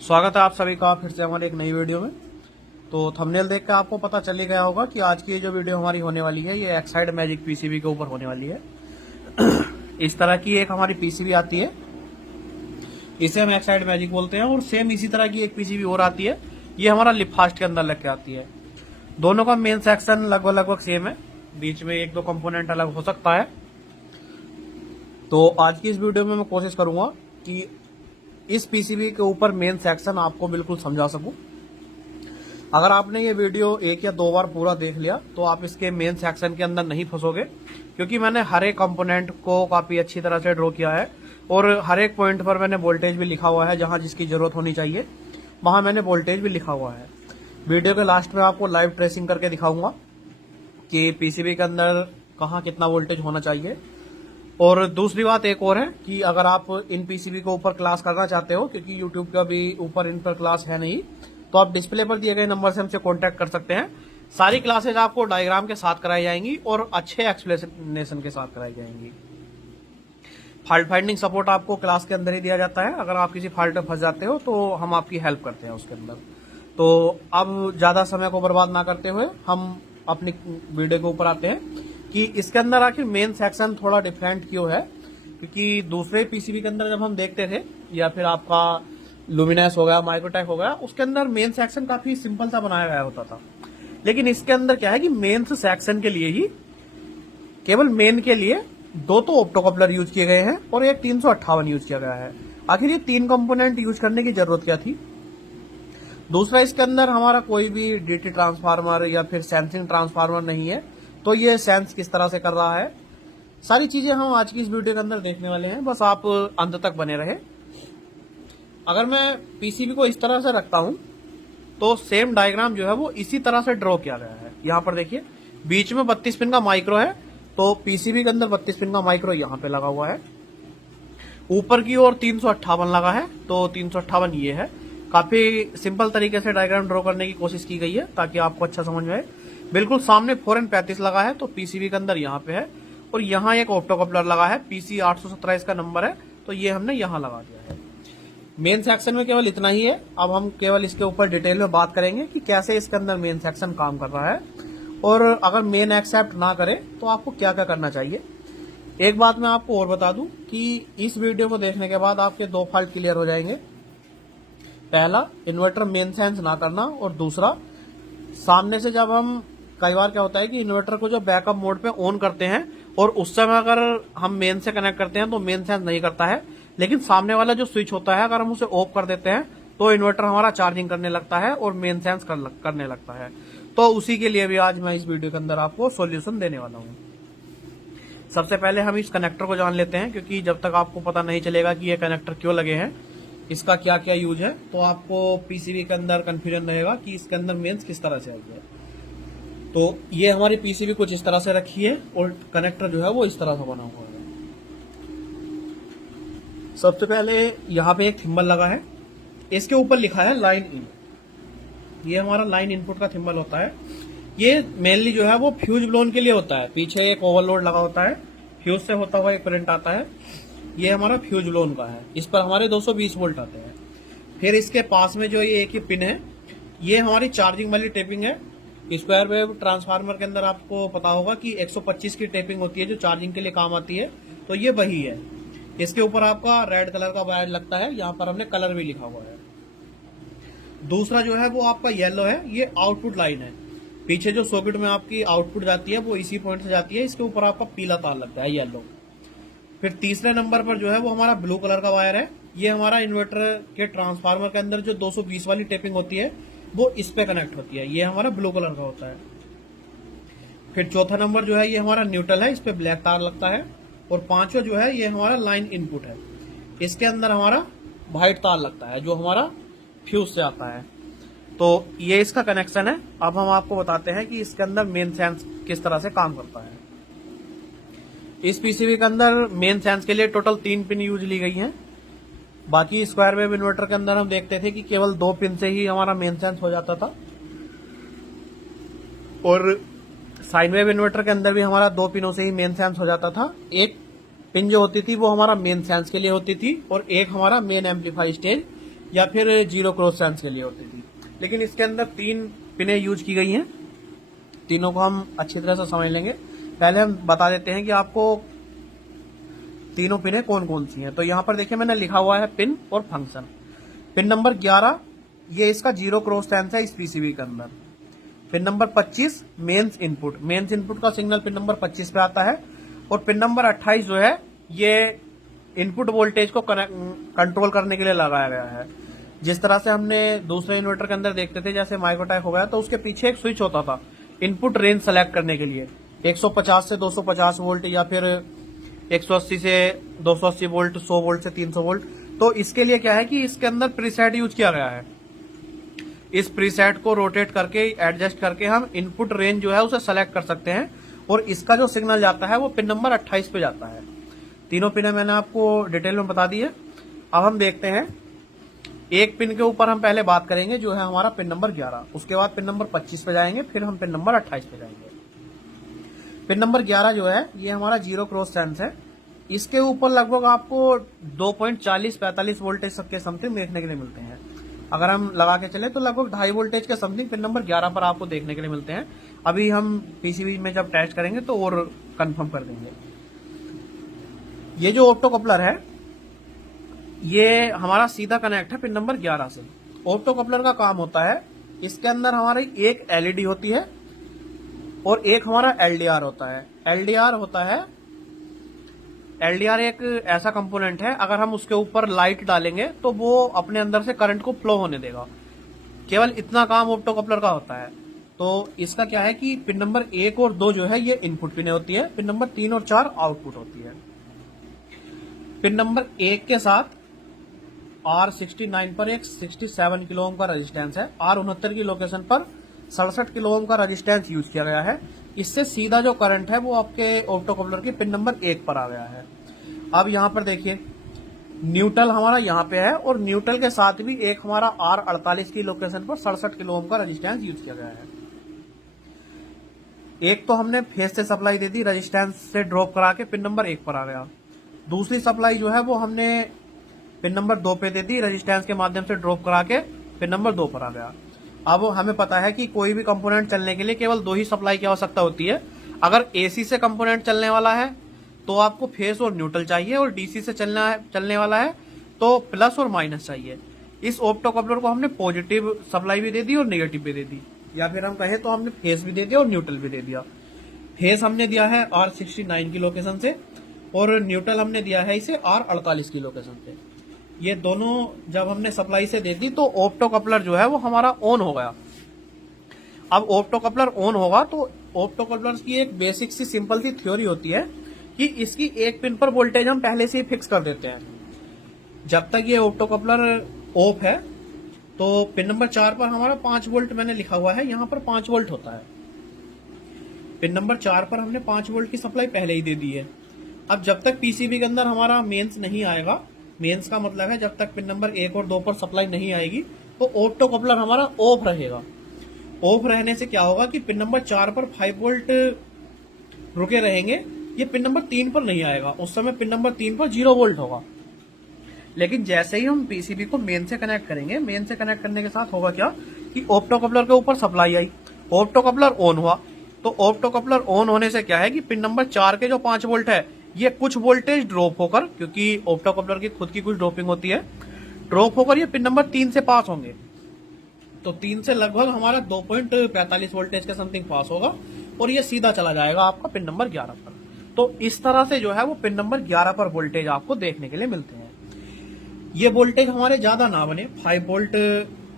स्वागत है आप सभी का फिर से हमारे एक नई वीडियो में। तो थंबनेल देख कर आपको पता चल ही गया होगा कि आज की जो वीडियो हमारी होने वाली है ये एक्साइड मैजिक पीसीबी के ऊपर होने वाली है। इस तरह की एक हमारी पीसीबी आती है, इसे हम एक्साइड मैजिक बोलते हैं। और सेम इसी तरह की एक पीसीबी और आती है, ये हमारा लिपफास्ट के अंदर लग के आती है। दोनों का मेन सेक्शन लगभग सेम है, बीच में एक दो कंपोनेंट अलग हो सकता है। तो आज की इस वीडियो में मैं कोशिश करूंगा कि इस पीसीबी के ऊपर मेन सेक्शन आपको बिल्कुल समझा सकूं। अगर आपने ये वीडियो एक या दो बार पूरा देख लिया तो आप इसके मेन सेक्शन के अंदर नहीं फंसोगे, क्योंकि मैंने हर एक कंपोनेंट को काफी अच्छी तरह से ड्रॉ किया है और हर एक पॉइंट पर मैंने वोल्टेज भी लिखा हुआ है। जहां जिसकी जरूरत होनी चाहिए वहां मैंने वोल्टेज भी लिखा हुआ है। वीडियो के लास्ट में आपको लाइव ट्रेसिंग करके दिखाऊंगा कि पीसीबी के अंदर कहाँ कितना वोल्टेज होना चाहिए। और दूसरी बात एक और है कि अगर आप इन पीसीबी के ऊपर क्लास करना चाहते हो, क्योंकि यूट्यूब का भी ऊपर इन पर क्लास है नहीं, तो आप डिस्प्ले पर दिए गए नंबर से हमसे कांटेक्ट कर सकते हैं। सारी क्लासेज आपको डायग्राम के साथ कराई जाएंगी और अच्छे एक्सप्लेनेशन के साथ कराई जाएंगी। फॉल्ट फाइंडिंग सपोर्ट आपको क्लास के अंदर ही दिया जाता है। अगर आप किसी फॉल्ट में फंस जाते हो तो हम आपकी हेल्प करते हैं उसके अंदर। तो अब ज्यादा समय को बर्बाद ना करते हुए हम अपनी वीडियो के ऊपर आते हैं कि इसके अंदर आखिर मेन सेक्शन थोड़ा डिफरेंट क्यों है। क्योंकि दूसरे पीसीबी के अंदर जब हम देखते थे, या फिर आपका लुमिनस हो गया, माइक्रोटेक हो गया, उसके अंदर मेन सेक्शन काफी सिंपल सा बनाया गया होता था। लेकिन इसके अंदर क्या है कि मेन सेक्शन के लिए ही, केवल मेन के लिए दो तो ऑप्टोकपलर यूज किए गए हैं और एक 358 यूज किया गया है। आखिर ये तीन कंपोनेंट यूज करने की जरूरत क्या थी। दूसरा, इसके अंदर हमारा कोई भी डीटी ट्रांसफार्मर या फिर सेंसिंग ट्रांसफार्मर नहीं है, तो ये सेंस किस तरह से कर रहा है, सारी चीजें हम आज की इस वीडियो के अंदर देखने वाले हैं। बस आप अंत तक बने रहे। अगर मैं पीसीबी को इस तरह से रखता हूं तो सेम डायग्राम जो है वो इसी तरह से ड्रॉ किया गया है। यहां पर देखिए, बीच में 32 पिन का माइक्रो है, तो पीसीबी के अंदर 32 पिन का माइक्रो यहां पे लगा हुआ है। ऊपर की ओर 358 लगा है, तो 358 ये है। काफी सिंपल तरीके से डायग्राम ड्रॉ करने की कोशिश की गई है ताकि आपको अच्छा समझ में आए। बिल्कुल सामने 4N35 लगा है, तो पीसीबी के अंदर यहाँ पे है। और यहाँ एक ऑप्टोकपलर लगा है, PC 817 इसका नंबर है, तो ये हमने यहाँ लगा दिया है। मेन सेक्शन में केवल इतना ही है। अब हम केवल इसके ऊपर डिटेल में बात करेंगे कि कैसे इसके अंदर मेन सेक्शन काम कर रहा है, और अगर मेन एक्सेप्ट ना करे तो आपको क्या क्या करना चाहिए। एक बात मैं आपको और बता दूं कि इस वीडियो को देखने के बाद आपके दो फॉल्ट क्लियर हो जाएंगे। पहला, इन्वर्टर मेन सेंस ना करना, और दूसरा, सामने से जब हम, कई बार क्या होता है कि इन्वर्टर को जो बैकअप मोड पे ऑन करते हैं और उस समय अगर हम मेन से कनेक्ट करते हैं तो मेन सेंस नहीं करता है, लेकिन सामने वाला जो स्विच होता है अगर हम उसे ऑफ कर देते हैं तो इन्वर्टर हमारा चार्जिंग करने लगता है और मेन सेंस करने लगता है। तो उसी के लिए भी आज मैं इस वीडियो के अंदर आपको सॉल्यूशन देने वाला हूँ। सबसे पहले हम इस कनेक्टर को जान लेते हैं, क्योंकि जब तक आपको पता नहीं चलेगा कि ये कनेक्टर क्यों लगे हैं, इसका क्या क्या यूज है, तो आपको पीसीबी के अंदर कंफ्यूजन रहेगा कि इसके अंदर मेंस किस तरह से आएगी। तो ये हमारी पीसीबी कुछ इस तरह से रखी है और कनेक्टर जो है वो इस तरह से बना हुआ है। सबसे पहले यहाँ पे एक थिम्बल लगा है, इसके ऊपर लिखा है लाइन इन। ये हमारा लाइन इनपुट का थिम्बल होता है। ये मेनली जो है वो फ्यूज ब्लोन के लिए होता है। पीछे एक ओवरलोड लगा होता है, फ्यूज से होता हुआ एक करंट आता है, ये हमारा फ्यूज ब्लोन का है। इस पर हमारे 220 वोल्ट आते हैं। फिर इसके पास में जो ये एक ही पिन है, ये हमारी चार्जिंग वाली टेपिंग है। स्क्वायर वेव ट्रांसफार्मर के अंदर आपको पता होगा कि 125 की टेपिंग होती है जो चार्जिंग के लिए काम आती है, तो ये वही है। इसके ऊपर आपका रेड कलर का वायर लगता है, यहाँ पर हमने कलर भी लिखा हुआ है। दूसरा जो है वो आपका येलो है, ये आउटपुट लाइन है। पीछे जो सॉकेट में आपकी आउटपुट जाती है वो इसी पॉइंट से जाती है, इसके ऊपर आपका पीला तार लगता है, येलो। फिर तीसरे नंबर पर जो है वो हमारा ब्लू कलर का वायर है, ये हमारा इन्वर्टर के ट्रांसफार्मर के अंदर जो 220 वाली टेपिंग होती है वो इस पे कनेक्ट होती है, ये हमारा ब्लू कलर का होता है। फिर चौथा नंबर जो है ये हमारा न्यूट्रल है, इस पे ब्लैक तार लगता है। और पांचवा जो है ये हमारा लाइन इनपुट है, इसके अंदर हमारा व्हाइट तार लगता है जो हमारा फ्यूज से आता है। तो ये इसका कनेक्शन है। अब हम आपको बताते हैं कि इसके अंदर मेन सेंस किस तरह से काम करता है। इस पीसीबी के अंदर मेन सेंस के लिए टोटल 3 पिन यूज ली गई हैं। बाकी स्क्वायर वेव इन्वर्टर के अंदर हम देखते थे कि केवल 2 पिन से ही हमारा मेन सेंस हो जाता था, और साइन वेव इन्वर्टर के अंदर भी हमारा 2 पिनों से ही मेन सेंस हो जाता था। एक पिन जो होती थी वो हमारा मेन सेंस के लिए होती थी और एक हमारा मेन एम्पलीफाई स्टेज या फिर जीरो क्रॉस सेंस के लिए होती थी। लेकिन इसके अंदर 3 पिनें यूज की गई हैं, तीनों को हम अच्छी तरह से समझ लेंगे। पहले हम बता देते हैं कि आपको तीनों पिनें कौन कौन सी हैं। तो यहाँ पर देखिए मैंने लिखा हुआ है पिन और फंक्शन। पिन नंबर 11 ये इसका जीरो क्रॉस सेंस है इस पीसीबी के अंदर। पिन नंबर 25 मेंस इनपुट का सिग्नल पिन नंबर 25 पे आता है। और पिन नंबर 28 जो है ये इनपुट वोल्टेज को कंट्रोल करने के लिए लगाया गया है। जिस तरह से हमने दूसरे इन्वर्टर के अंदर देखते थे, जैसे माइक्रोटैक हो गया, तो उसके पीछे एक स्विच होता था इनपुट रेंज सेलेक्ट करने के लिए, 150 से 250 वोल्ट या फिर 180 से 280 वोल्ट, 100 वोल्ट से 300 वोल्ट। तो इसके लिए क्या है कि इसके अंदर प्रीसेट यूज किया गया है। इस प्रीसेट को रोटेट करके एडजस्ट करके हम इनपुट रेंज जो है उसे सेलेक्ट कर सकते हैं और इसका जो सिग्नल जाता है वो पिन नंबर 28 पे जाता है। तीनों पिनें मैंने आपको डिटेल में बता दी है। अब हम देखते हैं एक पिन के ऊपर हम पहले बात करेंगे जो है हमारा पिन नंबर 11, उसके बाद पिन नंबर 25 पे जाएंगे, फिर हम पिन नंबर 28 पे जाएंगे। पिन नंबर 11 जो है ये हमारा जीरो क्रॉस सेंस है। इसके ऊपर लगभग आपको 2.40-45 वोल्टेज के समथिंग देखने के लिए मिलते हैं। अगर हम लगा के चले तो लगभग 2.5 वोल्टेज के समथिंग पिन नंबर 11 पर आपको देखने के लिए मिलते हैं। अभी हम पीसीबी में जब टेस्ट करेंगे तो और कंफर्म कर देंगे। ये जो ऑप्टो कपलर है ये हमारा सीधा कनेक्ट है पिन नंबर 11 से। ऑप्टो कपलर का काम होता है, इसके अंदर हमारी एक एलईडी होती है और एक हमारा एलडीआर होता है। एलडीआर एक ऐसा कंपोनेंट है, अगर हम उसके ऊपर लाइट डालेंगे तो वो अपने अंदर से करंट को फ्लो होने देगा। केवल इतना काम ऑप्टो कपलर का होता है। तो इसका क्या है कि पिन नंबर 1 और 2 जो है ये इनपुट पिने होती है, पिन नंबर 3 और 4 आउटपुट होती है। पिन नंबर 1 के साथ R69 पर एक 67 किलो ओम का रेजिस्टेंस है। R69 की लोकेशन पर 67 किलो ओम का रेजिस्टेंस यूज किया गया है। इससे सीधा जो करंट है वो आपके ऑप्टो कपलर की पिन नंबर 1 पर आ गया है। अब यहाँ पर देखिए न्यूट्रल हमारा यहाँ पे है और न्यूट्रल के साथ भी एक हमारा R48 की लोकेशन पर 67 किलो ओम का रेजिस्टेंस यूज किया गया है। एक तो हमने फेज से सप्लाई दे दी, रेजिस्टेंस से ड्रॉप करा के पिन नंबर 1 पर आ गया। दूसरी सप्लाई जो है वो हमने पिन नंबर 2 पे दे दी, रेजिस्टेंस के माध्यम से ड्रॉप करा के पिन नंबर 2 पर आ गया। अब हमें पता है कि कोई भी कंपोनेंट चलने के लिए केवल 2 ही सप्लाई की आवश्यकता होती है। अगर एसी से कंपोनेंट चलने वाला है तो आपको फेज और न्यूट्रल चाहिए, और डीसी से चलने वाला है तो प्लस और माइनस चाहिए। इस ऑप्टो कपलर को हमने पॉजिटिव सप्लाई भी दे दी और नेगेटिव भी दे दी, या फिर हम कहें तो हमने फेज भी दे दिया और न्यूट्रल भी दे दिया। फेज हमने दिया है R69 की लोकेशन से और न्यूट्रल हमने दिया है इसे R48 की लोकेशन से। ये दोनों जब हमने सप्लाई से दे दी तो ऑप्टो कपलर जो है वो हमारा ऑन हो गया। अब ऑप्टो कपलर ऑन होगा तो ऑप्टो कपलर की एक बेसिक सी सिंपल सी थ्योरी होती है कि इसकी एक पिन पर वोल्टेज हम पहले से ही फिक्स कर देते हैं। जब तक ये ऑप्टो कपलर ऑफ है तो पिन नंबर 4 पर हमारा 5 वोल्ट मैंने लिखा हुआ है, यहाँ पर 5 वोल्ट होता है। पिन नंबर 4 पर हमने 5 वोल्ट की सप्लाई पहले ही दे दी है। अब जब तक पीसीबी के अंदर हमारा मेंस नहीं आएगा, मेंस का मतलब है जब तक पिन नंबर 1 और 2 पर सप्लाई नहीं आएगी तो ऑप्टो कपलर हमारा ऑफ रहेगा। ऑफ रहने से क्या होगा कि पिन नंबर 4 पर 5 वोल्ट रुके रहेंगे, ये पिन नंबर 3 पर नहीं आएगा। उस समय पिन नंबर 3 पर 0 वोल्ट होगा। लेकिन जैसे ही हम पीसीबी को मेन से कनेक्ट करेंगे, मेन से कनेक्ट करने के साथ होगा क्या कि ऑप्टो कपलर के ऊपर supply I, opto coupler on हुआ। तो ऑप्टो कपलर ऑन होने से क्या है कि पिन नंबर 4 के जो 5 वोल्ट है ये कुछ वोल्टेज ड्रॉप होकर, क्योंकि ऑप्टो कपलर की खुद की कुछ ड्रॉपिंग होती है, ड्रॉप होकर ये पिन नंबर 3 से पास होंगे। तो 3 से लगभग हमारा 2.45 वोल्टेज का समथिंग पास होगा और ये सीधा चला जाएगा आपका पिन नंबर 11 पर। तो इस तरह से जो है वो पिन नंबर 11 पर वोल्टेज आपको देखने के लिए मिलते हैं। ये वोल्टेज हमारे ज्यादा ना बने, 5 वोल्ट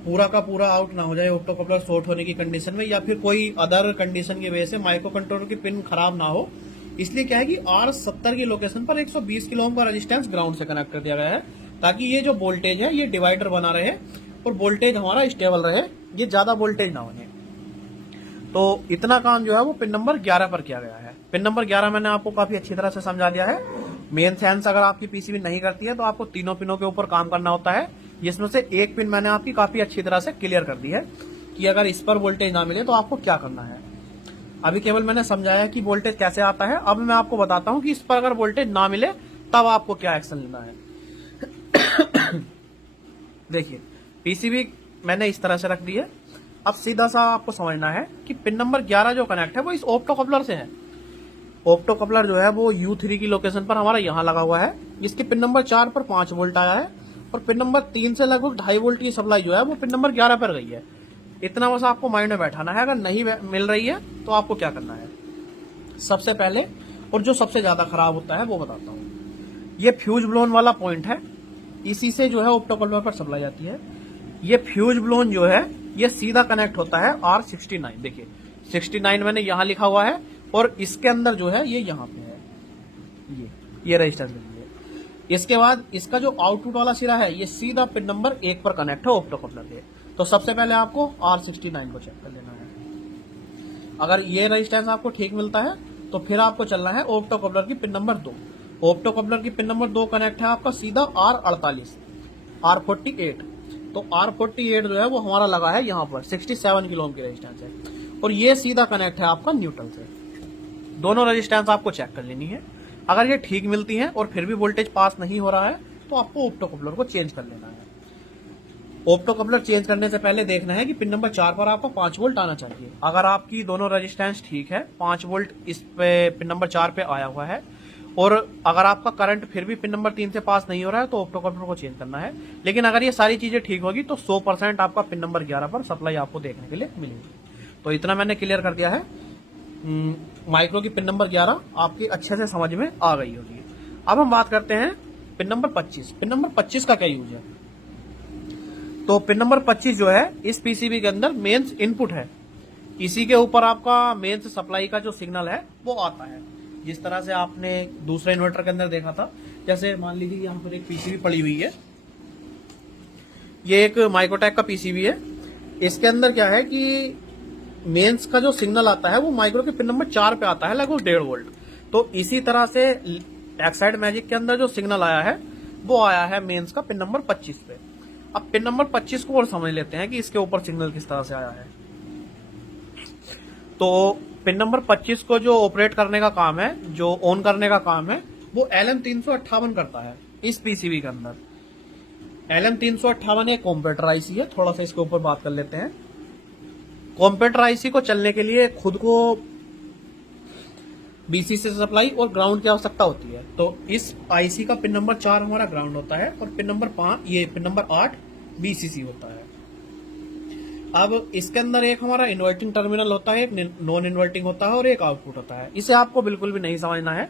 पूरा का पूरा आउट ना हो जाए ऑप्टो कपलर शॉर्ट होने की कंडीशन में, या फिर कोई अदर कंडीशन की वजह से माइक्रो कंट्रोलर की पिन खराब ना हो। इसलिए क्या है कि R70 की लोकेशन पर 120 किलो ओम का रेजिस्टेंस ग्राउंड से कनेक्ट कर दिया गया है, ताकि ये जो वोल्टेज है ये डिवाइडर बना रहे और वोल्टेज हमारा स्टेबल रहे, ये ज्यादा वोल्टेज ना बने। तो इतना काम जो है वो पिन नंबर 11 पर किया गया है। पिन नंबर 11 मैंने आपको काफी अच्छी तरह से समझा दिया है। मेन सेंस अगर आपकी पीसीबी नहीं करती है तो आपको तीनों पिनों के ऊपर काम करना होता है, जिसमें से एक पिन मैंने आपकी काफी अच्छी तरह से क्लियर कर दी है कि अगर इस पर वोल्टेज ना मिले तो आपको क्या करना है। अभी केवल मैंने समझाया कि वोल्टेज कैसे आता है। अब मैं आपको बताता हूं कि इस पर अगर वोल्टेज ना मिले तब आपको क्या एक्शन लेना है। देखिए पीसीबी मैंने इस तरह से रख दी है। अब सीधा सा आपको समझना है कि पिन नंबर 11 जो कनेक्ट है वो इस ऑप्टो कपलर से है। ऑप्टो कपलर जो है वो U3 की लोकेशन पर हमारा यहाँ लगा हुआ है। इसके पिन नंबर 4 पर 5 वोल्ट आया है और पिन नंबर 3 से लगभग 2.5 वोल्ट की सप्लाई जो है वो पिन नंबर 11 पर गई है। इतना बस आपको माइंड में बैठाना है। अगर नहीं मिल रही है तो आपको क्या करना है, सबसे पहले और जो सबसे ज्यादा खराब होता है वो बताता हूँ। ये फ्यूज ब्लोन वाला पॉइंट है, इसी से जो है ऑप्टो कपलर पर सप्लाई जाती है। ये फ्यूज ब्लोन जो है ये सीधा कनेक्ट होता है R69। देखिए 69 मैंने यहाँ लिखा हुआ है और इसके अंदर जो है ये यहाँ पे है, ये रजिस्टर है। इसके बाद इसका जो आउटपुट वाला सिरा है ये सीधा पिन नंबर 1 पर कनेक्ट है ऑप्टो कपलर के। तो सबसे पहले आपको R69 को चेक कर लेना है। अगर ये रेजिस्टेंस आपको ठीक मिलता है तो फिर आपको चलना है ऑप्टो कपलर की पिन नंबर 2। ऑप्टो कपलर की पिन नंबर 2 कनेक्ट है आपका सीधा R48 R48। तो R48 जो है वो हमारा लगा है यहाँ पर 67 किलो ओम की रेजिस्टेंस है और ये सीधा कनेक्ट है आपका न्यूट्रल से। दोनों रेजिस्टेंस आपको चेक कर लेनी है। अगर ये ठीक मिलती है और फिर भी वोल्टेज पास नहीं हो रहा है तो आपको ऑप्टो कपलर को चेंज कर लेना है। ऑप्टो कपलर चेंज करने से पहले देखना है कि पिन नंबर 4 पर आपको 5 वोल्ट आना चाहिए। अगर आपकी दोनों रेजिस्टेंस ठीक है, 5 वोल्ट इस पे पिन नंबर 4 पे आया हुआ है और अगर आपका करंट फिर भी पिन नंबर 3 से पास नहीं हो रहा है तो ऑप्टो कपलर को चेंज करना है। लेकिन अगर ये सारी चीजें ठीक होगी तो 100% आपका पिन नंबर 11 पर सप्लाई आपको देखने के लिए मिलेगी। तो इतना मैंने क्लियर कर दिया है। माइक्रो की पिन नंबर 11 आपकी अच्छे से समझ में आ गई होगी। अब हम बात करते हैं पिन नंबर 25। पिन नंबर 25 का क्या यूज है? तो पिन नंबर 25 जो है इस पीसीबी के अंदर मेंस इनपुट है। इसी के ऊपर आपका मेंस सप्लाई का जो सिग्नल है वो आता है। जिस तरह से आपने दूसरे इन्वर्टर के अंदर देखा था, जैसे मान लीजिए यहाँ पर एक पीसीबी पड़ी हुई है, ये एक माइक्रोटेक का पीसीबी है। इसके अंदर क्या है कि मेंस का जो सिग्नल आता है वो माइक्रो के पिन नंबर 4 पे आता है, लगभग 1.5 वोल्ट। तो इसी तरह से एक्साइड मैजिक के अंदर जो सिग्नल आया है वो आया है मेंस का पिन नंबर 25 पे। अब पिन नंबर 25 को और समझ लेते हैं कि इसके ऊपर सिग्नल किस तरह से आया है। तो पिन नंबर 25 को जो ऑपरेट करने का काम है, जो ऑन करने का काम है, वो LM358 करता है इस पीसीबी के अंदर। LM358 एक कंप्यूटर आईसी है। थोड़ा सा इसके ऊपर बात कर लेते हैं। कंप्यूटर आईसी को चलने के लिए खुद को बीसीसी सप्लाई और ग्राउंड की आवश्यकता होती है। तो इस आईसी का पिन नंबर 4 हमारा ग्राउंड होता है और पिन नंबर 8 बीसीसी होता है। अब इसके अंदर एक हमारा इन्वर्टिंग टर्मिनल होता है, एक नॉन इन्वर्टिंग होता है और एक आउटपुट होता है। इसे आपको बिल्कुल भी नहीं समझना है,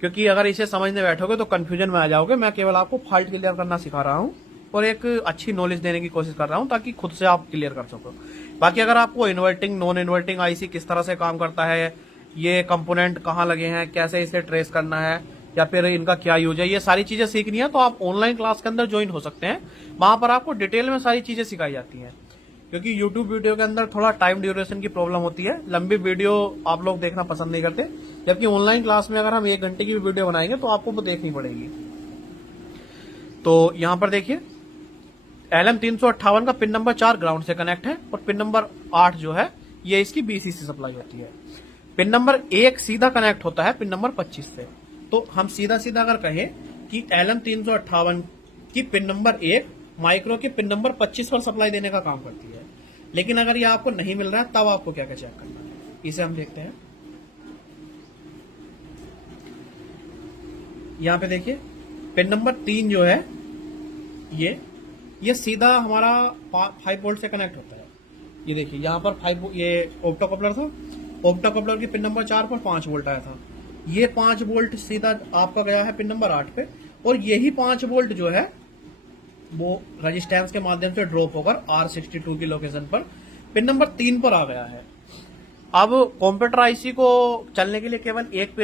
क्योंकि अगर इसे समझने बैठोगे तो कंफ्यूजन में आ जाओगे। मैं केवल आपको फॉल्ट क्लियर करना सिखा रहा हूँ और एक अच्छी नॉलेज देने की कोशिश कर रहा हूँ ताकि खुद से आप क्लियर कर सको। बाकी अगर आपको इन्वर्टिंग नॉन इन्वर्टिंग आईसी किस तरह से काम करता है, ये कंपोनेंट कहाँ लगे हैं, कैसे इसे ट्रेस करना है, या फिर इनका क्या यूज है, ये सारी चीजें सीखनी है तो आप ऑनलाइन क्लास के अंदर ज्वाइन हो सकते हैं। वहां पर आपको डिटेल में सारी चीजें सिखाई जाती हैं। क्योंकि YouTube वीडियो के अंदर थोड़ा टाइम ड्यूरेशन की प्रॉब्लम होती है, लंबी वीडियो आप लोग देखना पसंद नहीं करते। जबकि ऑनलाइन क्लास में अगर हम 1 घंटे की भी वीडियो बनाएंगे तो आपको वो देखनी पड़ेगी। तो यहां पर देखिए LM358 का पिन नंबर 4 ग्राउंड से कनेक्ट है और पिन नंबर 8 जो है ये इसकी बीसीसी सप्लाई होती है। पिन नंबर 1 सीधा कनेक्ट होता है पिन नंबर 25 से। तो हम सीधा सीधा अगर कहें कि LM358 की पिन नंबर 1 माइक्रो के पिन नंबर 25 पर सप्लाई देने का काम करती है। लेकिन अगर ये आपको नहीं मिल रहा है तब आपको क्या क्या चेक करना है, इसे हम देखते हैं। यहां पे देखिए पिन नंबर 3 जो है ये सीधा हमारा 5 वोल्ट से कनेक्ट होता है। ये देखिए यहाँ पर 5 ये ऑप्टो कपलर था। ऑप्टो कपलर के पिन नंबर 4 पर 5 वोल्ट आया था। ये 5 वोल्ट सीधा आपका गया है पिन नंबर 8 पे और यही 5 वोल्ट जो है वो रेजिस्टेंस के माध्यम से ड्रॉप होकर R62 की लोकेशन पर पिन नंबर 3 पर आ गया है। अब कंप्यूटर आईसी को चलने के लिए केवल एक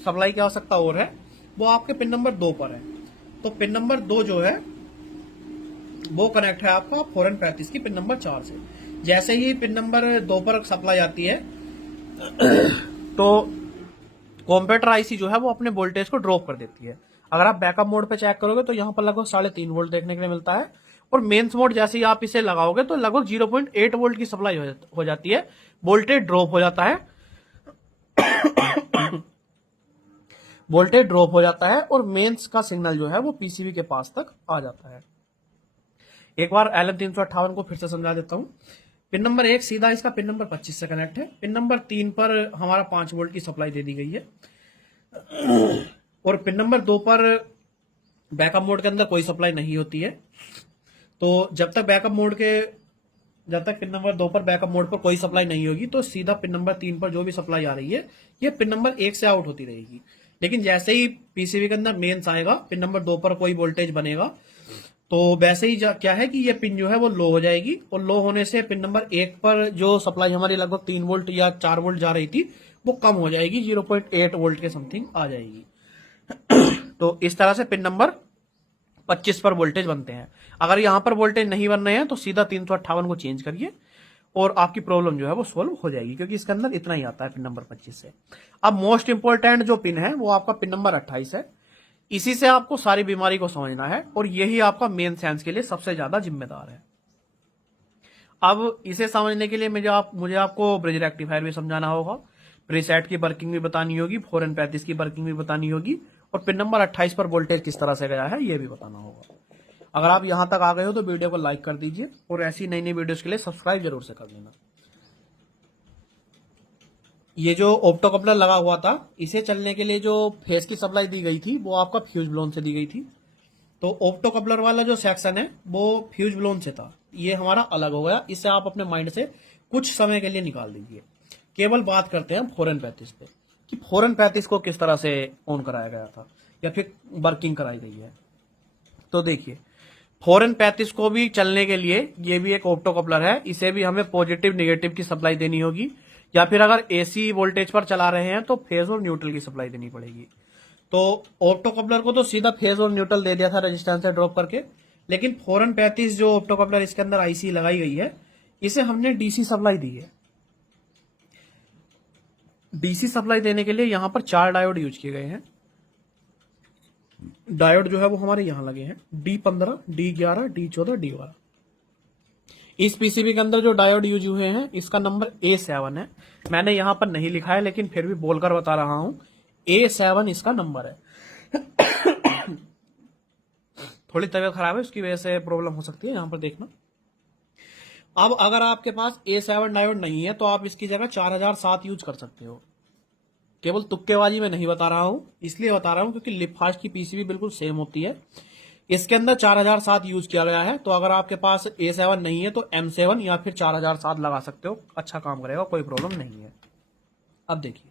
सप्लाई की आवश्यकता और है, वो आपके पिन नंबर 2 पर है। तो पिन नंबर 2 जो है वो कनेक्ट है आपका 4N35 की पिन नंबर 4 से। जैसे ही पिन नंबर 2 पर सप्लाई आती है तो कंप्यूटर आईसी जो है वो अपने वोल्टेज को ड्रॉप कर देती है। अगर आप बैकअप मोड पे चेक करोगे तो यहाँ पर लगभग 3.5 वोल्ट देखने के लिए मिलता है और मेंस मोड जैसे ही आप इसे लगाओगे तो लगभग 0.8 वोल्ट की सप्लाई हो जाती है। वोल्टेज ड्रॉप हो जाता है वोल्टेज ड्रॉप हो जाता है और मेंस का सिग्नल जो है वो पीसीबी के पास तक आ जाता है। एक बार LM358 को फिर से समझा देता हूँ। पिन नंबर 1 सीधा इसका पिन नंबर 25 से कनेक्ट है। पिन नंबर 3 पर हमारा 5 वोल्ट की सप्लाई दे दी गई है और पिन नंबर 2 पर बैकअप मोड के अंदर कोई सप्लाई नहीं होती है। तो जब तक पिन नंबर 2 पर बैकअप मोड पर कोई सप्लाई नहीं होगी तो सीधा पिन नंबर 3 पर जो भी सप्लाई आ रही है ये पिन नंबर 1 से आउट होती रहेगी। लेकिन जैसे ही पीसीबी के अंदर मेंस आएगा, पिन नंबर 2 पर कोई वोल्टेज बनेगा, तो वैसे ही क्या है कि ये पिन जो है वो लो हो जाएगी और लो होने से पिन नंबर 1 पर जो सप्लाई हमारी लगभग 3 वोल्ट या 4 वोल्ट जा रही थी वो कम हो जाएगी, 0.8 वोल्ट के समथिंग आ जाएगी। तो इस तरह से पिन नंबर 25 पर वोल्टेज बनते हैं। अगर यहां पर वोल्टेज नहीं बन रहे हैं तो सीधा 358 को चेंज करिए और आपकी प्रॉब्लम जो है वो सोल्व हो जाएगी, क्योंकि इसके अंदर इतना ही आता है पिन नंबर 25 से। अब मोस्ट इंपोर्टेंट जो पिन है वो आपका पिन नंबर 28 है। इसी से आपको सारी बीमारी को समझना है और यही आपका मेन सेंस के लिए सबसे ज्यादा जिम्मेदार है। अब इसे समझने के लिए मुझे आपको ब्रिज रेक्टिफायर भी समझाना होगा, प्रीसेट की वर्किंग भी बतानी होगी, 4N35 की वर्किंग भी बतानी होगी और पिन नंबर 28 पर वोल्टेज किस तरह से गया है ये भी बताना होगा। अगर आप यहां तक आ गए हो तो वीडियो को लाइक कर दीजिए और ऐसी नई नई वीडियोस के लिए सब्सक्राइब जरूर से कर लेना। ये जो ऑप्टो कपलर लगा हुआ था, इसे चलने के लिए जो फेस की सप्लाई दी गई थी वो आपका फ्यूज ब्लोन से दी गई थी। तो ऑप्टो कपलर वाला जो सेक्शन है वो फ्यूज ब्लोन से था, ये हमारा अलग हो गया। इसे आप अपने माइंड से कुछ समय के लिए निकाल दीजिए। केवल बात करते हैं 4N35 पे कि 4N35 को किस तरह से ऑन कराया गया था या फिर वर्किंग कराई गई है। तो देखिए 4N35 को भी चलने के लिए ये भी एक ऑप्टो कपलर है, इसे भी हमें पॉजिटिव निगेटिव की सप्लाई देनी होगी, या फिर अगर एसी वोल्टेज पर चला रहे हैं तो फेज और न्यूट्रल की सप्लाई देनी पड़ेगी। तो ऑप्टो कपलर को तो सीधा फेज और न्यूट्रल दे दिया था रेजिस्टेंस से ड्रॉप करके, लेकिन 4N35 जो ऑप्टो कपलर इसके अंदर आईसी लगाई गई है इसे हमने डीसी सप्लाई दी है। डीसी सप्लाई देने के लिए यहां पर 4 डायोड यूज किए गए हैं। डायोड जो है वो हमारे यहां लगे हैं, D15, D11, D14, D12। इस पीसीबी के अंदर जो डायोड यूज हुए हैं इसका नंबर A7 है। मैंने यहां पर नहीं लिखा है लेकिन फिर भी बोलकर बता रहा हूं, A7 इसका नंबर है। थोड़ी तबीयत खराब है, उसकी वजह से प्रॉब्लम हो सकती है, यहां पर देखना। अब अगर आपके पास A7 डायोड नहीं है तो आप इसकी जगह 4007 यूज कर सकते हो। केवल तुक्केबाजी में नहीं बता रहा हूं, इसलिए बता रहा हूं क्योंकि लिपफास्ट की पीसीबी बिल्कुल सेम होती है। इसके अंदर 4007 यूज किया गया है, तो अगर आपके पास A7 नहीं है तो M7 या फिर 4007 लगा सकते हो, अच्छा काम करेगा, कोई प्रॉब्लम नहीं है। अब देखिए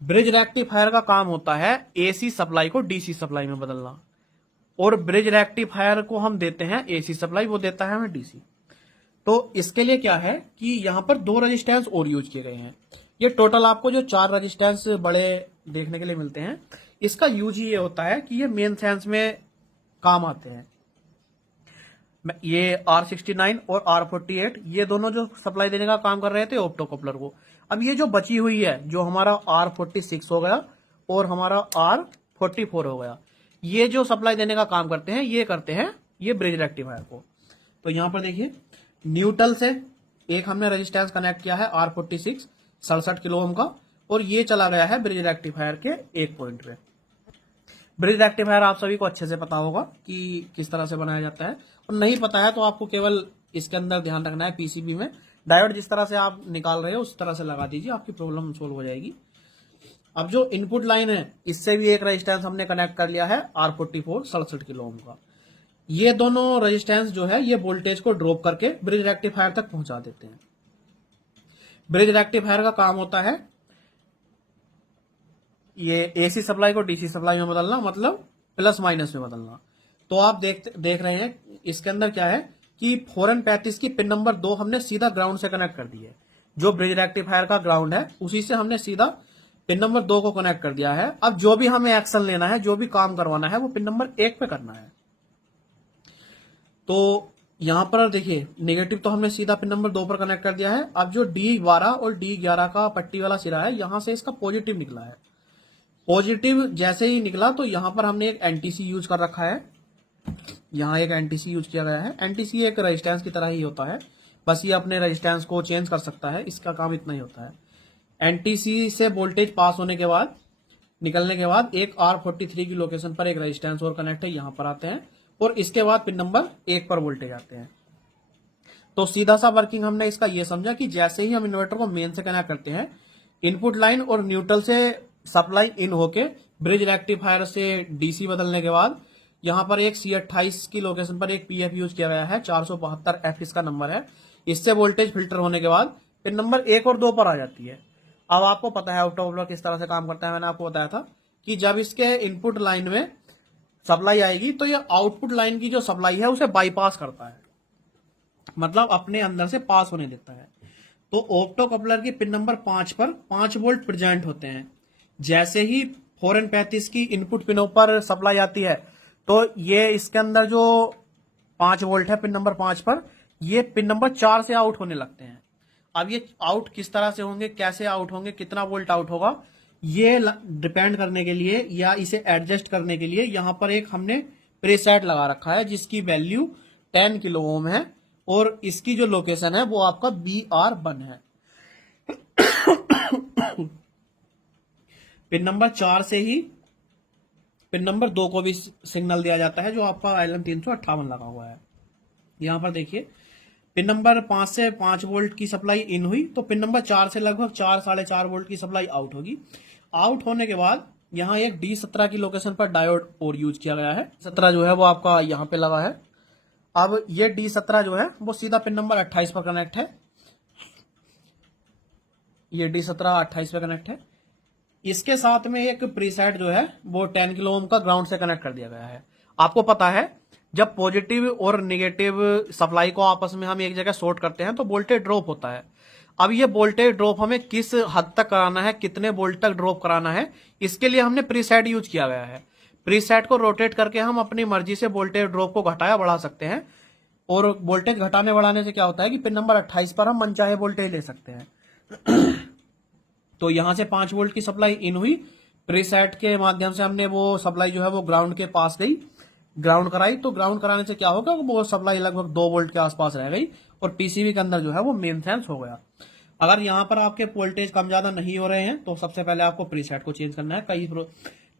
ब्रिज रेक्टिफायर का काम होता है एसी सप्लाई को डीसी सप्लाई में बदलना, और ब्रिज रेक्टिफायर को हम देते हैं एसी सप्लाई, वो देता है हमें डीसी। तो इसके लिए क्या है कि यहां पर 2 रजिस्टेंस और यूज किए गए हैं। ये टोटल आपको जो 4 रजिस्टेंस बड़े देखने के लिए मिलते हैं, इसका यूज ये होता है कि ये मेन सेंस में काम आते हैं। ये R69 और R48 ये दोनों जो सप्लाई देने का काम कर रहे थे ऑप्टो कपलर को। अब ये जो बची हुई है, जो हमारा R46 हो गया और हमारा R44 हो गया, ये जो सप्लाई देने का काम करते हैं ये करते हैं ये ब्रिज रेक्टिफायर को। तो यहां पर देखिए न्यूट्रल से एक हमने रेजिस्टेंस कनेक्ट किया है R46 67 किलो ओम का, और ये चला गया है ब्रिज रेक्टिफायर के एक पॉइंट पे। ब्रिज रेक्टिफायर आप सभी को अच्छे से पता होगा कि किस तरह से बनाया जाता है, और नहीं पता है तो आपको केवल इसके अंदर ध्यान रखना है पीसीबी में डायोड जिस तरह से आप निकाल रहे हो उस तरह से लगा दीजिए, आपकी प्रॉब्लम सोल्व हो जाएगी। अब जो इनपुट लाइन है इससे भी एक रेजिस्टेंस हमने कनेक्ट कर लिया है R44 67 किलो ओम का। ये दोनों रेजिस्टेंस जो है ये वोल्टेज को ड्रॉप करके ब्रिज रेक्टिफायर तक पहुंचा देते हैं। ब्रिज रेक्टिफायर का काम होता है ये एसी सप्लाई को डीसी सप्लाई में बदलना, मतलब प्लस माइनस में बदलना। तो आप देख रहे हैं इसके अंदर क्या है कि 4N35 की पिन नंबर 2 हमने सीधा ग्राउंड से कनेक्ट कर दी है। जो ब्रिज रेक्टिफायर का ग्राउंड है उसी से हमने सीधा पिन नंबर 2 को कनेक्ट कर दिया है। अब जो भी हमें एक्शन लेना है, जो भी काम करवाना है, वो पिन नंबर 1 पे करना है। तो यहां पर देखिए नेगेटिव तो हमने सीधा पिन नंबर 2 पर कनेक्ट कर दिया है। अब जो D12 और D11 का पट्टी वाला सिरा है, यहां से इसका पॉजिटिव निकला है। पॉजिटिव जैसे ही निकला तो यहां पर हमने एक एनटीसी यूज कर रखा है, यहां एक एनटीसी यूज किया गया है। एनटीसी एक रेजिस्टेंस की तरह ही होता है, बस ये अपने रेजिस्टेंस को चेंज कर सकता है, इसका काम इतना ही होता है। एनटीसी से वोल्टेज पास होने के बाद निकलने के बाद एक R43 की लोकेशन पर एक रेजिस्टेंस और कनेक्ट है, यहां पर आते हैं और इसके बाद पिन नंबर 1 पर वोल्टेज आते हैं। तो सीधा सा वर्किंग हमने इसका ये समझा कि जैसे ही हम इन्वर्टर को मेन से कनेक्ट करते हैं, इनपुट लाइन और न्यूट्रल से सप्लाई इन होके ब्रिज रेक्टिफायर से डीसी बदलने के बाद यहां पर एक C28 की लोकेशन पर एक पीएफ यूज किया गया है, 472F इसका नंबर है। इससे वोल्टेज फिल्टर होने के बाद पिन नंबर 1 और 2 पर आ जाती है। अब आपको पता है आउटपुट किस तरह से काम करता है। मैंने आपको बताया था कि जब इसके इनपुट लाइन में सप्लाई आएगी तो ये आउटपुट लाइन की जो सप्लाई है उसे बाईपास करता है, मतलब अपने अंदर से पास होने देता है। तो ऑप्टो कपलर की पिन नंबर 5 पर 5 वोल्ट प्रेजेंट होते हैं। जैसे ही 4N35 की इनपुट पिनों पर सप्लाई आती है तो ये इसके अंदर जो 5 वोल्ट है पिन नंबर 5 पर, ये पिन नंबर 4 से आउट होने लगते हैं। अब ये आउट किस तरह से होंगे, कैसे आउट होंगे, कितना वोल्ट आउट होगा, ये डिपेंड करने के लिए या इसे एडजस्ट करने के लिए यहां पर एक हमने प्रीसेट लगा रखा है जिसकी वैल्यू 10 किलो ओम है और इसकी जो लोकेशन है वो आपका BR1 है। पिन नंबर 4 से ही पिन नंबर 2 को भी सिग्नल दिया जाता है जो आपका LM358 लगा हुआ है। यहां पर देखिए पिन नंबर 5 से 5 वोल्ट की सप्लाई इन हुई तो पिन नंबर 4 से लगभग 4-4.5 वोल्ट की सप्लाई आउट होगी। आउट होने के बाद यहां एक D17 की लोकेशन पर डायोड और यूज किया गया है। 17 जो है वो आपका यहां पे लगा है। अब ये D17 जो है वो सीधा पिन नंबर 28 पर कनेक्ट है। ये D17 28 पर कनेक्ट है। इसके साथ में एक प्रीसेट जो है वो 10 किलो ओम का ग्राउंड से कनेक्ट कर दिया गया है। आपको पता है जब पॉजिटिव और निगेटिव सप्लाई को आपस में हम एक जगह शॉर्ट करते हैं तो वोल्टेज ड्रॉप होता है। अब ये वोल्टेज ड्रॉप हमें किस हद तक कराना है, कितने वोल्ट तक ड्रॉप कराना है, इसके लिए हमने प्रीसेट यूज किया गया है। प्रीसेट को रोटेट करके हम अपनी मर्जी से वोल्टेज ड्रॉप को घटाया बढ़ा सकते हैं और वोल्टेज घटाने बढ़ाने से क्या होता है कि पिन नंबर 28 पर हम मनचाहे वोल्टेज ले सकते हैं। तो यहां से 5 वोल्ट की सप्लाई इन हुई, प्रीसेट के माध्यम से हमने वो सप्लाई जो है वो ग्राउंड के पास गई, ग्राउंड कराई। तो ग्राउंड कराने से क्या होगा, वो सप्लाई लगभग 2 वोल्ट के आसपास रह गई और पीसीबी के अंदर जो है वो मेन सेंस हो गया। अगर यहां पर आपके वोल्टेज कम ज्यादा नहीं हो रहे हैं तो सबसे पहले आपको प्रीसेट को चेंज करना है। कई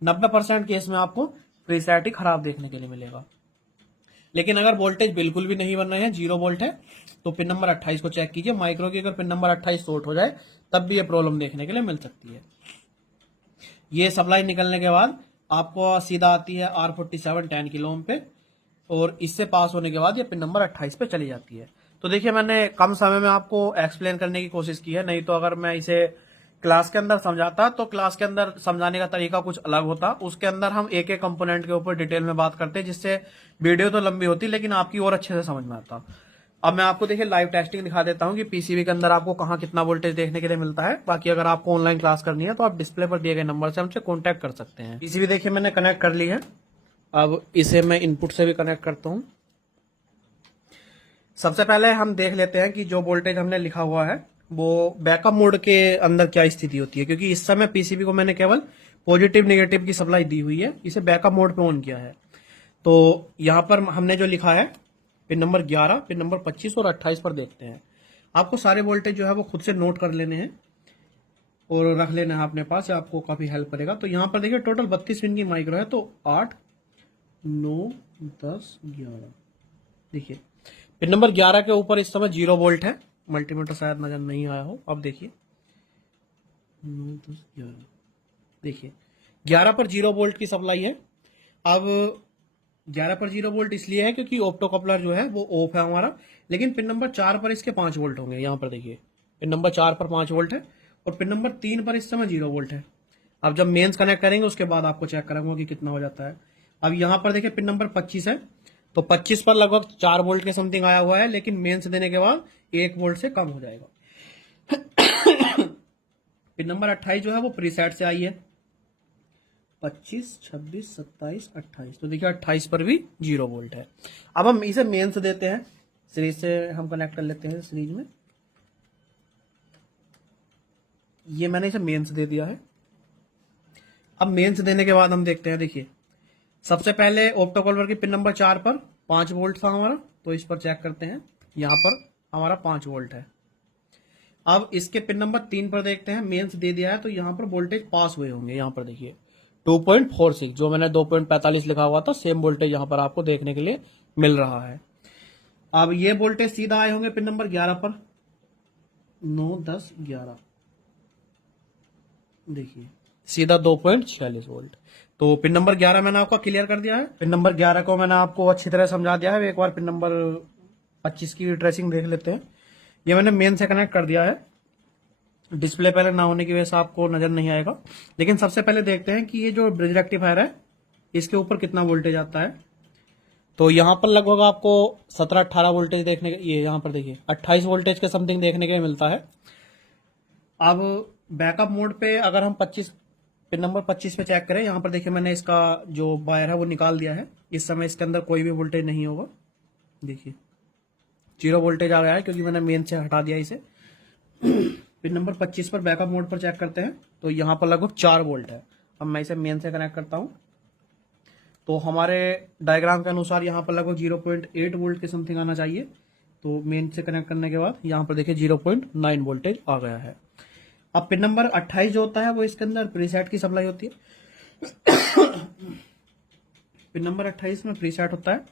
90% केस में आपको प्रीसेट ही खराब देखने के लिए मिलेगा। लेकिन अगर वोल्टेज बिल्कुल भी नहीं बन रहे हैं, 0 वोल्ट है, तो पिन नंबर 28 को चेक कीजिए। माइक्रो की अगर पिन नंबर 28 शॉर्ट हो जाए तब भी ये प्रॉब्लम देखने के लिए मिल सकती है। ये सप्लाई निकलने के बाद आपको सीधा आती है R47 10 किलो ओम पे और इससे पास होने के बाद ये पिन नंबर 28 पे चली जाती है। तो देखिए मैंने कम समय में आपको एक्सप्लेन करने की कोशिश की है, नहीं तो अगर मैं इसे क्लास के अंदर समझाता तो क्लास के अंदर समझाने का तरीका कुछ अलग होता। उसके अंदर हम एक एक कंपोनेंट के ऊपर डिटेल में बात करते, जिससे वीडियो तो लंबी होती लेकिन आपकी और अच्छे से समझ में आता। अब मैं आपको देखिए लाइव टेस्टिंग दिखा देता हूं कि पीसीबी के अंदर आपको कहां कितना वोल्टेज देखने के लिए मिलता है। बाकी अगर आपको ऑनलाइन क्लास करनी है तो आप डिस्प्ले पर दिए गए नंबर से हमसे कॉन्टैक्ट कर सकते हैं। पीसीबी देखिए मैंने कनेक्ट कर ली है। अब इसे मैं इनपुट से भी कनेक्ट करता हूं। सबसे पहले हम देख लेते हैं कि जो वोल्टेज हमने लिखा हुआ है वो बैकअप मोड के अंदर क्या स्थिति होती है, क्योंकि इस समय पीसीबी को मैंने केवल पॉजिटिव नेगेटिव की सप्लाई दी हुई है, इसे बैकअप मोड पे ऑन किया है। तो यहां पर हमने जो लिखा है पिन नंबर 11, पिन नंबर 25 और 28 पर देखते हैं। आपको सारे वोल्टेज जो है वो खुद से नोट कर लेने हैं और रख लेना है अपने पास, आपको काफी हेल्प करेगा। तो यहाँ पर देखिए टोटल 32 पिन की माइक्रो है, तो 8, 9, 10, 11। देखिए पिन नंबर 11 के ऊपर इस समय 0 वोल्ट है, मल्टीमीटर शायद नजर नहीं आया हो। अब देखिए 9, 10, 11, देखिए 11 पर 0 वोल्ट की सप्लाई है। अब 11 पर 0 वोल्ट इसलिए है क्योंकि ऑप्टो कपलर जो है वो ऑफ है हमारा, लेकिन पिन नंबर 4 पर इसके 5 वोल्ट होंगे। यहाँ पर देखिए पिन नंबर 4 पर 5 वोल्ट है और पिन नंबर 3 पर इस समय 0 वोल्ट है। अब जब मेंस कनेक्ट करेंगे उसके बाद आपको चेक करूंगा कि कितना हो जाता है। अब यहाँ पर देखिए पिन नंबर 25 है, तो 25 पर लगभग 4 वोल्ट के समथिंग आया हुआ है, लेकिन मेंस देने के बाद 1 वोल्ट से कम हो जाएगा। पिन नंबर 28 जो है वो प्रीसेट से आई है, 25, 26, 27, 28। तो देखिए 28 पर भी 0 वोल्ट है। अब हम इसे मेंस देते हैं, सीरीज से हम कनेक्ट कर लेते हैं सीरीज में। ये मैंने इसे मेंस दे दिया है। अब मेंस देने के बाद हम देखते हैं, देखिए सबसे पहले ऑप्टो कपलर की पिन नंबर 4 पर 5 वोल्ट था हमारा, तो इस पर चेक करते हैं। यहां पर हमारा 5 वोल्ट है। अब इसके पिन नंबर 3 पर देखते हैं, मेंस दे दिया है तो यहां पर वोल्टेज पास हुए होंगे। यहां पर देखिए 2.46, जो मैंने 2.45 लिखा हुआ था, सेम वोल्टेज यहाँ पर आपको देखने के लिए मिल रहा है। अब ये वोल्टेज सीधा आए होंगे पिन नंबर 11 पर, 9, 10, 11, देखिए सीधा 2.46 वोल्ट। तो पिन नंबर 11 मैंने आपका क्लियर कर दिया है। पिन नंबर 11 को मैंने आपको अच्छी तरह समझा दिया है। एक बार पिन नंबर 25 की ट्रेसिंग देख लेते हैं। ये मैंने मेन से कनेक्ट कर दिया है। डिस्प्ले पहले ना होने की वजह से आपको नजर नहीं आएगा, लेकिन सबसे पहले देखते हैं कि ये जो ब्रिज रेक्टिफायर है इसके ऊपर कितना वोल्टेज आता है। तो यहाँ पर लगभग आपको 17-18 वोल्टेज देखने के, ये यहाँ पर देखिए 28 वोल्टेज के समथिंग देखने के लिए मिलता है। अब बैकअप मोड पे अगर हम 25 पिन नंबर 25 पे चेक करें, यहाँ पर देखिए मैंने इसका जो वायर है वो निकाल दिया है। इस समय इसके अंदर कोई भी वोल्टेज नहीं होगा, देखिए 0 वोल्टेज आ गया है क्योंकि मैंने मेन से हटा दिया इसे। पिन नंबर 25 पर बैकअप मोड पर चेक करते हैं तो यहाँ पर लगभग 4 वोल्ट है। अब मैं इसे मेन से कनेक्ट करता हूँ तो हमारे डायग्राम के अनुसार यहाँ पर लगभग 0.8 वोल्ट के समथिंग आना चाहिए। तो मेन से कनेक्ट करने के बाद यहाँ पर देखिए 0.9 वोल्टेज आ गया है। अब पिन नंबर 28 जो होता है वो इसके अंदर प्रीसेट की सप्लाई होती है। पिन नंबर 28 में प्रीसेट होता है,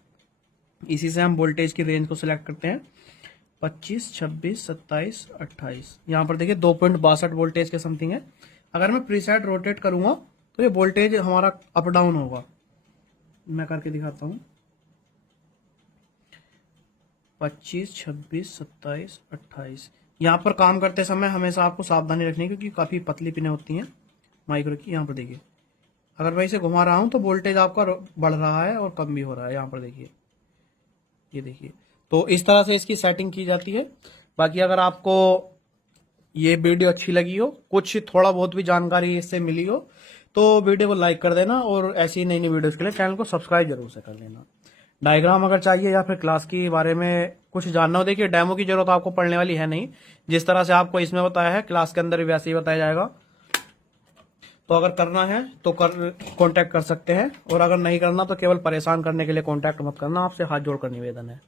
इसी से हम वोल्टेज की रेंज को सिलेक्ट करते हैं। 25, 26, 27, 28, यहाँ पर देखिए 2.62 वोल्टेज के समथिंग है। अगर मैं प्रीसेट रोटेट करूंगा तो ये वोल्टेज हमारा अप डाउन होगा। मैं करके दिखाता हूँ। 25, 26, 27, 28, यहाँ पर काम करते समय हमेशा आपको सावधानी रखनी है क्योंकि काफी पतली पिनें होती हैं माइक्रो की। यहाँ पर देखिए अगर मैं इसे घुमा रहा हूं तो वोल्टेज आपका बढ़ रहा है और कम भी हो रहा है। यहाँ पर देखिए, ये देखिए। तो इस तरह से इसकी सेटिंग की जाती है। बाकी अगर आपको ये वीडियो अच्छी लगी हो, कुछ थोड़ा बहुत भी जानकारी इससे मिली हो, तो वीडियो को लाइक कर देना और ऐसी नई नई वीडियोस के लिए चैनल को सब्सक्राइब जरूर से कर लेना। डायग्राम अगर चाहिए या फिर क्लास के बारे में कुछ जानना हो, देखिए डेमो की जरूरत आपको पड़ने वाली है नहीं। जिस तरह से आपको इसमें बताया है क्लास के अंदर भी वैसे ही बताया जाएगा। तो अगर करना है तो कांटेक्ट कर सकते हैं, और अगर नहीं करना तो केवल परेशान करने के लिए कांटेक्ट मत करना। आपसे हाथ जोड़कर निवेदन है।